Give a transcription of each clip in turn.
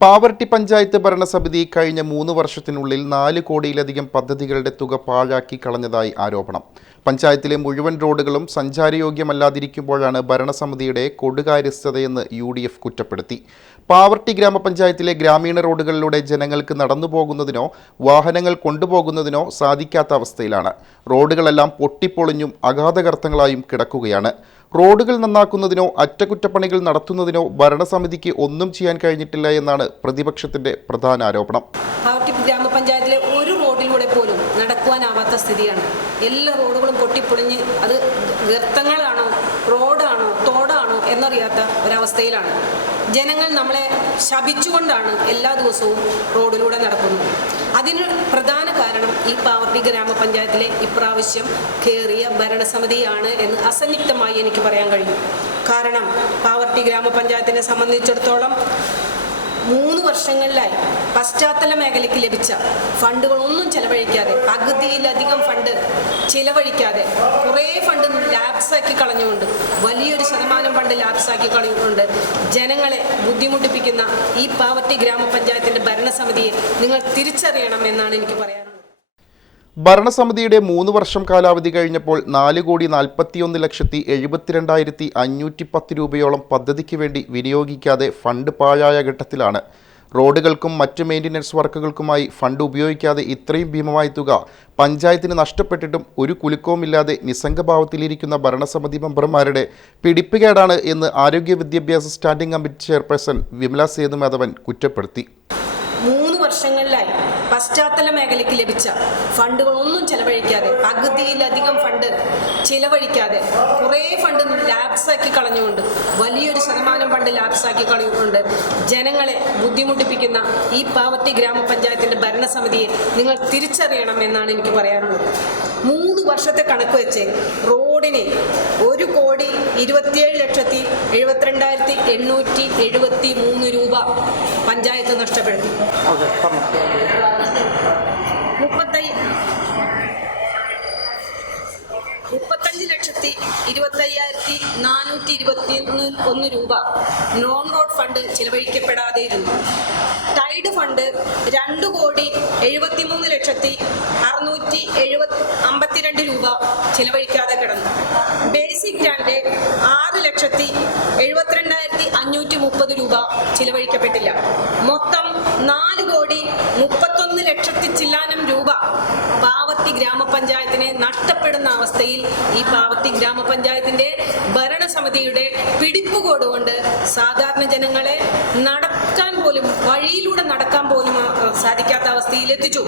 പാവർട്ടി പഞ്ചായത്ത് ഭരണസമിതി കഴിഞ്ഞ മൂന്ന് വർഷത്തിനുള്ളിൽ നാല് കോടിയിലധികം പദ്ധതികളുടെ തുക പാഴാക്കി കളഞ്ഞതായി ആരോപണം. പഞ്ചായത്തിലെ മുഴുവൻ റോഡുകളും സഞ്ചാരയോഗ്യമല്ലാതിരിക്കുമ്പോഴാണ് ഭരണസമിതിയുടെ കൊടുകാര്യസ്ഥതയെന്ന് യു ഡി എഫ് കുറ്റപ്പെടുത്തി. പാവർട്ടി ഗ്രാമപഞ്ചായത്തിലെ ഗ്രാമീണ റോഡുകളിലൂടെ ജനങ്ങൾക്ക് നടന്നുപോകുന്നതിനോ വാഹനങ്ങൾ കൊണ്ടുപോകുന്നതിനോ സാധിക്കാത്ത അവസ്ഥയിലാണ്. റോഡുകളെല്ലാം പൊട്ടിപ്പൊളിഞ്ഞും അഗാധകർത്തങ്ങളായും കിടക്കുകയാണ്. റോഡുകൾ നന്നാക്കുന്നതിനോ അറ്റകുറ്റപ്പണികൾ നടത്തുന്നതിനോ ഭരണസമിതിക്ക് ഒന്നും ചെയ്യാൻ കഴിഞ്ഞിട്ടില്ല എന്നാണ് പ്രതിപക്ഷത്തിന്റെ പ്രധാന ആരോപണം. ഗ്രാമപഞ്ചായത്തിലെ ഒരു റോഡിലൂടെ പോലും നടക്കുവാനാവാത്ത സ്ഥിതിയാണ്. എല്ലാ റോഡുകളും പൊട്ടിപ്പൊളിഞ്ഞ് അത് ഗർത്തങ്ങളാണോ റോഡാണോ തോടാണോ എന്നറിയാത്ത ഒരവസ്ഥയിലാണ്. ജനങ്ങൾ നമ്മളെ ശപിച്ചുകൊണ്ടാണ് എല്ലാ ദിവസവും റോഡിലൂടെ നടക്കുന്നത്. അതിന് പ്രധാന കാരണം ഈ പാവർട്ടി ഗ്രാമപഞ്ചായത്തിലെ ഇപ്രാവശ്യം കയറിയ ഭരണസമിതിയാണ് എന്ന് അസന്നിഗ്ധമായി എനിക്ക് പറയാൻ കഴിയും. കാരണം പാവർട്ടി ഗ്രാമപഞ്ചായത്തിനെ സംബന്ധിച്ചിടത്തോളം മൂന്ന് വർഷങ്ങളിലായി പശ്ചാത്തല മേഖലയ്ക്ക് ലഭിച്ച ഫണ്ടുകളൊന്നും ചെലവഴിക്കാതെ പകുതിയിലധികം ഫണ്ട് ചിലവഴിക്കാതെ കുറേ ഫണ്ട് ലാപ്സാക്കി കളഞ്ഞുകൊണ്ട് വലിയൊരു ശതമാനം ഫണ്ട് ലാപ്സാക്കി കളഞ്ഞുകൊണ്ട് ജനങ്ങളെ ബുദ്ധിമുട്ടിപ്പിക്കുന്ന ഈ പാവർട്ടി ഗ്രാമപഞ്ചായത്തിന്റെ ഭരണസമിതിയെ നിങ്ങൾ തിരിച്ചറിയണം എന്നാണ് എനിക്ക് പറയാനുള്ളത്. ഭരണസമിതിയുടെ മൂന്ന് വർഷം കാലാവധി കഴിഞ്ഞപ്പോൾ നാല് കോടി നാൽപ്പത്തിയൊന്ന് ലക്ഷത്തി എഴുപത്തിരണ്ടായിരത്തി അഞ്ഞൂറ്റി പത്ത് രൂപയോളം പദ്ധതിക്ക് വേണ്ടി വിനിയോഗിക്കാതെ ഫണ്ട് പാഴായ ഘട്ടത്തിലാണ്. റോഡുകൾക്കും മറ്റ് മെയിന്റനൻസ് വർക്കുകൾക്കുമായി ഫണ്ട് ഉപയോഗിക്കാതെ ഇത്രയും ഭീമമായ തുക പഞ്ചായത്തിന് നഷ്ടപ്പെട്ടിട്ടും ഒരു കുലുക്കവുമില്ലാതെ നിസ്സംഗഭാവത്തിലിരിക്കുന്ന ഭരണസമിതി മെമ്പർമാരുടെ പിടിപ്പുകേടാണ് എന്ന് ആരോഗ്യ വിദ്യാഭ്യാസ standing committee chairperson Vimala Sethumadhavan കുറ്റപ്പെടുത്തി. പശ്ചാത്തല മേഖലയ്ക്ക് ലഭിച്ച ഫണ്ടുകളൊന്നും ചെലവഴിക്കാതെ പകുതിയിലധികം ഫണ്ട് ചിലവഴിക്കാതെ കുറേ ഫണ്ട് ലാപ്സാക്കി കളഞ്ഞുകൊണ്ട് വലിയൊരു ശതമാനം ഫണ്ട് ലാപ്സാക്കി കളഞ്ഞുകൊണ്ട് ജനങ്ങളെ ബുദ്ധിമുട്ടിപ്പിക്കുന്ന ഈ പാവത്തി ഗ്രാമപഞ്ചായത്തിന്റെ ഭരണസമിതിയെ നിങ്ങൾ തിരിച്ചറിയണം എന്നാണ് എനിക്ക് പറയാനുള്ളത്. മൂന്ന് വർഷത്തെ കണക്ക് വെച്ച് റോഡിന് ഒരു കോടി ഇരുപത്തിയേഴ് ലക്ഷത്തി എഴുപത്തിരണ്ടായിരത്തി എണ്ണൂറ്റി എഴുപത്തി മൂന്ന് രൂപ പഞ്ചായത്ത് നഷ്ടപ്പെടുത്തി. മുപ്പത്തൈ മുപ്പത്തഞ്ച് ലക്ഷത്തി ഇരുപത്തയ്യായിരത്തി നാനൂറ്റി ഇരുപത്തി ഒന്ന് രൂപ നോൺ റോഡ് ഫണ്ട് ചിലവഴിക്കപ്പെടാതെ ഇരുന്നു. ടൈഡ് ഫണ്ട് രണ്ട് കോടി എഴുപത്തിമൂന്ന് അറുന്നൂറ്റി എഴുപത്തി അമ്പത്തിരണ്ട് രൂപ ചിലവഴിക്കാതെ കിടന്നു. ബേസിക് ഗ്രാൻഡ് ആറ് ലക്ഷത്തി എഴുപത്തിരണ്ടായിരത്തി അഞ്ഞൂറ്റി മുപ്പത് രൂപ ചിലവഴിക്കപ്പെട്ടില്ല. മൊത്തം നാല് കോടി മുപ്പത്തൊന്ന് ലക്ഷത്തി ചില്ലാനം രൂപ പാവത്തി ഗ്രാമപഞ്ചായത്തിനെ നഷ്ടപ്പെടുന്ന അവസ്ഥയിൽ ഈ പാവത്തി ഗ്രാമപഞ്ചായത്തിന്റെ ഭരണസമിതിയുടെ പിടിപ്പുകോട് കൊണ്ട് സാധാരണ ജനങ്ങളെ നടക്കാൻ പോലും വഴിയിലൂടെ നടക്കാൻ പോലും സാധിക്കാത്ത അവസ്ഥയിൽ എത്തിച്ചു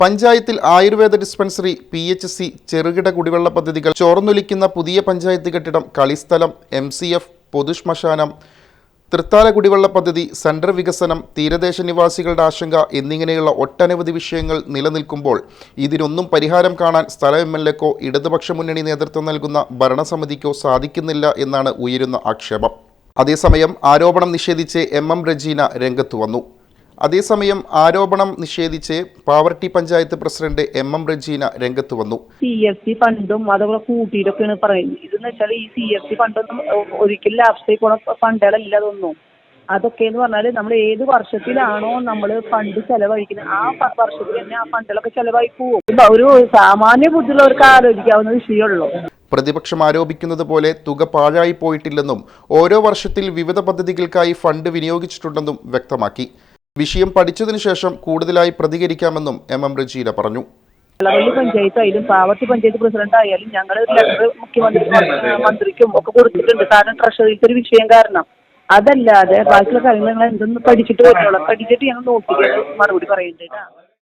പഞ്ചായത്തിൽ Ayurveda dispensary P H C ചെറുകിട കുടിവെള്ള പദ്ധതികൾ ചോർന്നൊലിക്കുന്ന പുതിയ പഞ്ചായത്ത് കെട്ടിടം കളിസ്ഥലം എം സി എഫ് പൊതുശ്മശാനം തൃത്താല കുടിവെള്ള പദ്ധതി സെൻട്രൽ വികസനം തീരദേശ നിവാസികളുടെ ആശങ്ക എന്നിങ്ങനെയുള്ള ഒട്ടനവധി വിഷയങ്ങൾ നിലനിൽക്കുമ്പോൾ ഇതിനൊന്നും പരിഹാരം കാണാൻ സ്ഥല എം എൽ എക്കോ ഇടതുപക്ഷ മുന്നണി നേതൃത്വം നൽകുന്ന ഭരണസമിതിക്കോ സാധിക്കുന്നില്ല എന്നാണ് ഉയരുന്ന ആക്ഷേപം. അതേസമയം ആരോപണം നിഷേധിച്ച് എം എം രജീന രംഗത്തു വന്നു. അതേസമയം ആരോപണം നിഷേധിച്ച് poverty panchayat president M M Rajeena രംഗത്ത് വന്നു. സി എസ് സി ഫണ്ടും അതുപോലെ കൂട്ടിയിട്ടൊക്കെയാണ് പറയുന്നത്. ഇതെന്ന് വെച്ചാൽ ഈ സി എസ് സി ഫണ്ടൊന്നും ഒരിക്കലും പോണ ഫണ്ടുകളല്ല അതൊന്നും. അതൊക്കെ എന്ന് പറഞ്ഞാൽ നമ്മൾ ഏത് വർഷത്തിലാണോ നമ്മൾ ഫണ്ട് ചെലവഴിക്കുന്നത് ആ വർഷത്തിൽ തന്നെ ആ ഫണ്ടുകളൊക്കെ ചെലവായി പോകും ഒരു സാമാന്യ ബുദ്ധിയുള്ളവർക്ക് ആലോചിക്കാവുന്ന വിഷയമുള്ളൂ. പ്രതിപക്ഷം ആരോപിക്കുന്നത് പോലെ തുക പാഴായി പോയിട്ടില്ലെന്നും ഓരോ വർഷത്തിൽ വിവിധ പദ്ധതികൾക്കായി ഫണ്ട് വിനിയോഗിച്ചിട്ടുണ്ടെന്നും വ്യക്തമാക്കി. വിഷയം പഠിച്ചതിനു ശേഷം കൂടുതലായി പ്രതികരിക്കാമെന്നും എം എം റജീല പറഞ്ഞു. പഞ്ചായത്ത് ആയാലും പാവർട്ടി പഞ്ചായത്ത് പ്രസിഡന്റ് ആയാലും ഞങ്ങൾ ലെറ്റർ മുഖ്യമന്ത്രി മന്ത്രിക്കും ഒക്കെ കൊടുത്തിട്ടുണ്ട്. കാരണം ട്രഷറിയിലത്തെ ഒരു വിഷയം കാരണം. അതല്ലാതെ ബാക്കിയുള്ള കാര്യങ്ങൾ ഞങ്ങൾ എന്തെന്ന് പഠിച്ചിട്ട് വരുന്നുള്ളൂ പഠിച്ചിട്ട് ഞങ്ങൾ നോക്കിയിട്ട് മറുപടി പറയുന്നുണ്ട് കേട്ടോ